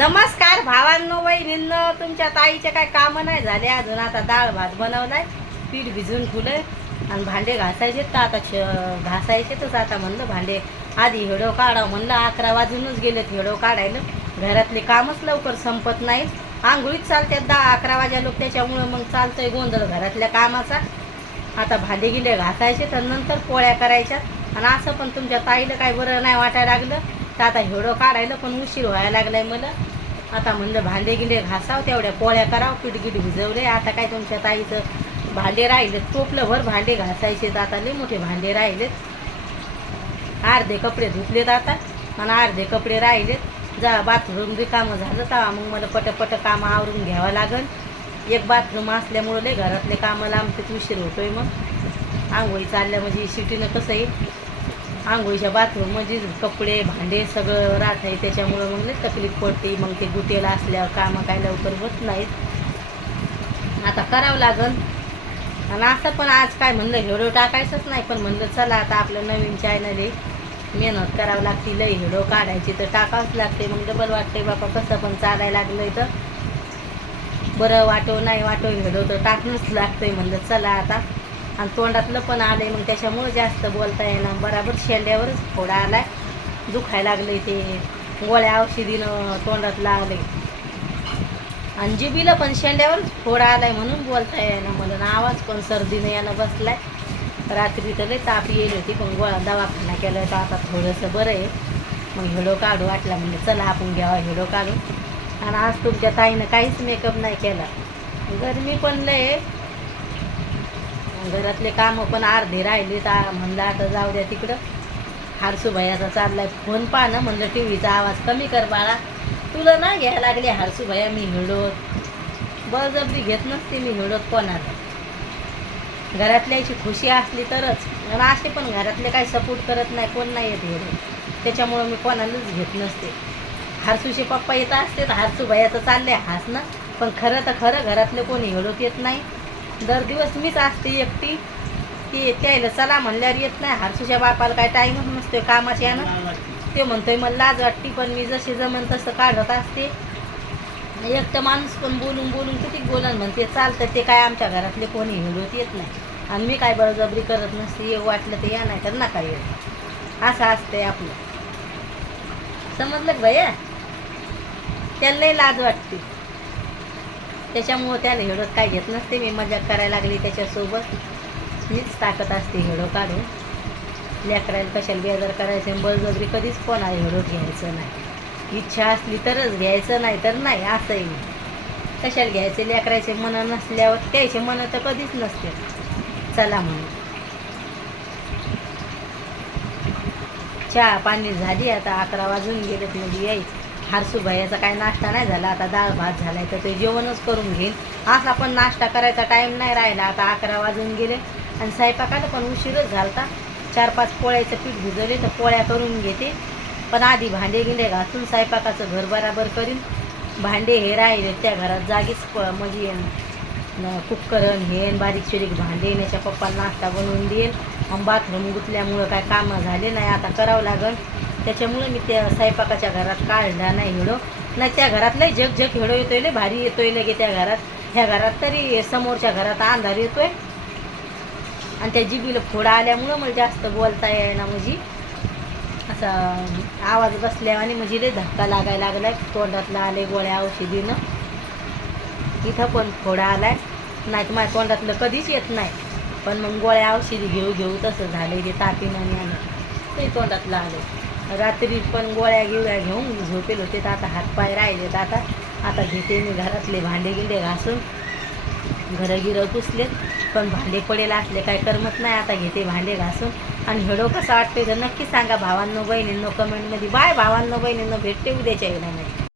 नमस्कार भावांनो बहिणींनो तुमच्या ताईचे काय कामं नाही झाले अजून. आता डाळ भात बनवलाय पीठ भिजून ठुलंय आणि भांडे घासायचे तर आता श- घासायचे आता म्हणलं भांडे आधी हेडो काढावं म्हणलं. अकरा वाजूनच गेलेत हेडो काढायला. घरातले कामच लवकर संपत नाहीत आंघोळीत चालतात दहा अकरा वाजा लोक त्याच्यामुळं मग चालतंय गोंधळ घरातल्या कामाचा. आता भांडे गिंडे घासायचे तर नंतर पोळ्या करायच्या. आणि असं पण तुमच्या ताईला काय बरं नाही वाटायला लागलं. तर आता हेडो काढायला पण उशीर व्हायला लागलाय मला. आता म्हणलं भांडे गिंडे घासाव तेवढ्या पोळ्या करावं पीठ भिजवले. आता काय तुमच्या ताईचं भांडे राहिलेत टोपलंभर भांडे घासायचे आता लई मोठे भांडे राहिलेत अर्धे कपडे धुतलेत आता आणि अर्धे कपडे राहिलेत जा बाथरूम रिकामं झालं तर मग मला पटपट कामं आवरून घ्यावं लागेल एक बाथरूम असल्यामुळं लय घरातले कामं लांबते उशीर होतोय मग. आंघोळी चालल्या म्हणजे शिटीनं कसं आहे? आंघोळीच्या बाथरूम म्हणजे कपडे भांडे सगळं राहत आहे. त्याच्यामुळं मग लई तकलीफ पडते. मग ते गुटेला असल्यावर कामं काय लवकर होत नाहीत. आता करावं लागन आणि असं पण आज काय म्हणलं हेडो टाकायचंच नाही. पण म्हणलं चला आता आपलं नवीन चॅनल आहे. मेहनत करावं लागते. लई हेडो काढायची तर टाकावंच लागते. मग डबल वाटते बाबा कसं पण चालायला लागलं तर. बरं वाटो नाही वाटो हिडो तर टाकणंच लागतंय. म्हणलं चला आता. आणि तोंडातलं पण आलं आहे मग त्याच्यामुळं जास्त बोलता येणार बराबर शेंड्यावरच फोडा आला आहे दुखायला लागलं ते. गोळ्या औषधीनं तोंडात आहे आणि जिबीला पण शेंड्यावरच फोडा आलाय म्हणून बोलता येईना. मला आवाज पण सर्दीनं यानं आहे रात्री तर लई ताप येईल होती पण गोळा दवाखाना केला तर आता थोडंसं बरं आहे. मग हिडो काढू वाटला म्हणजे चला आपण घ्यावा हिडो काढू आणि आज तुमच्या ताईनं काहीच मेकअप नाही केला. गरमी पण लय घरातले कामं पण अर्धे राहिले तर म्हणलं आता जाऊ द्या तिकडं. हारसू भैयाचा चाललाय फोन पहा ना म्हणलं टी व्हीचा आवाज कमी कर बाळा. तुला ना घ्यायला लागले हारसू भैया मी हिडोत. बळजबरी घेत नसते मी हिडोत कोणाला. घरातल्याची खुशी असली तरच. आणि असे पण घरातले काही सपोर्ट करत नाही कोण नाही येत हिडो त्याच्यामुळं मी कोणालाच घेत नसते. हारसूचे पप्पा येत असते तर हारसू भैयाचं चाललंय ना. पण खरं तर खरं घरातले कोणी हिडोत येत नाही. दर दिवस मीच असते एकटी. ती त्याला चला म्हणल्यावर येत नाही. हरसूच्या बापाला काय टाईमच नसतोय कामाच्या यानं. ते म्हणतोय मला लाज वाटते पण मी जसे जमन तसं काढत असते. एकटं माणूस पण बोलून बोलून किती बोलन म्हणते चालतं ते काय आमच्या घरातले कोणी हिडवत येत नाही. आणि मी काय बळजबरी करत नसते ये वाटलं ते या नाही तर नका येऊ. असं असतंय आपलं. समजलं का भैया लई लाज वाटते. त्याच्यामुळं त्याला हेडोत काय घेत नसते. मी मजाक करायला लागली त्याच्यासोबत. मीच टाकत असते हेडो काढून. लेकरायला कशाला बेजार करायचं? बळजबरी कधीच कोणाला हेडो घ्यायचं नाही. इच्छा असली तरच घ्यायचं नाही तर नाही असंही. नाही कशाला घ्यायचं? लेकरायचे मन नसल्यावर त्याचे मन तर कधीच नसते. चला म्हणून. चहा पाणी झाली आता अकरा वाजून गेलेत म्हणजे यायचं. हारसू भैयाचा काय नाश्ता नाही झाला आता डाळ भात झालाय तर ते जेवणच करून घेईन. असा पण नाश्ता करायचा टाईम नाही राहिला आता अकरा वाजून गेले आणि स्वयंपाकाला पण उशीरच झालता. चार पाच पोळ्याचं पीठ भिजवले तर पोळ्या करून घेते. पण आधी भांडे गिंडे घासून स्वयंपाकाचं घर बराबर करीन. भांडे हे राहिले त्या घरात जागीच प म्हणजे न- कुक्करण हे बारीक शिरीक भांडे याच्या पप्पा नाश्ता बनवून देईल आणि बाथरूम गुतल्यामुळं काय कामं झाले नाही आता करावं लागेल. त्याच्यामुळे मी त्या स्वयंपाकाच्या घरात काढला नाही हिडो नाही त्या घरात लय जग जग हिडो येतोय लय भारी येतोय लगे त्या घरात. ह्या घरात तरी समोरच्या घरात अंधार येतोय. आणि त्या जिबीला फोडा आल्यामुळं मला जास्त बोलता येईना म्हणजे. असा आवाज बसल्याने म्हणजे लय धक्का लागायला लागलाय तोंडातला आले गोळ्या औषधीनं. इथं पण फोडा आलाय. नाही तर माझ्या तोंडातलं कधीच येत नाही. पण मग गोळ्या औषधी घेऊ घेऊ तसं झालं ते तापीनं आणि ते तोंडातलं आलं रात्री पण गोळ्या गिळ्या घेऊन झोपेल होते. तर आता हातपाय राहिलेत आता आता घेते मी घरातले भांडे गिंडे घासून. घरं गिरं पुसलेत पण भांडे पडेल असले काय करमत नाही. आता घेते भांडे घासून. आणि हेडो कसं वाटते तर नक्की सांगा भावांनो बहिणींनो कमेंटमध्ये बाय भावांनो बहिणींनो भेटते उद्याच्या येण्यामध्ये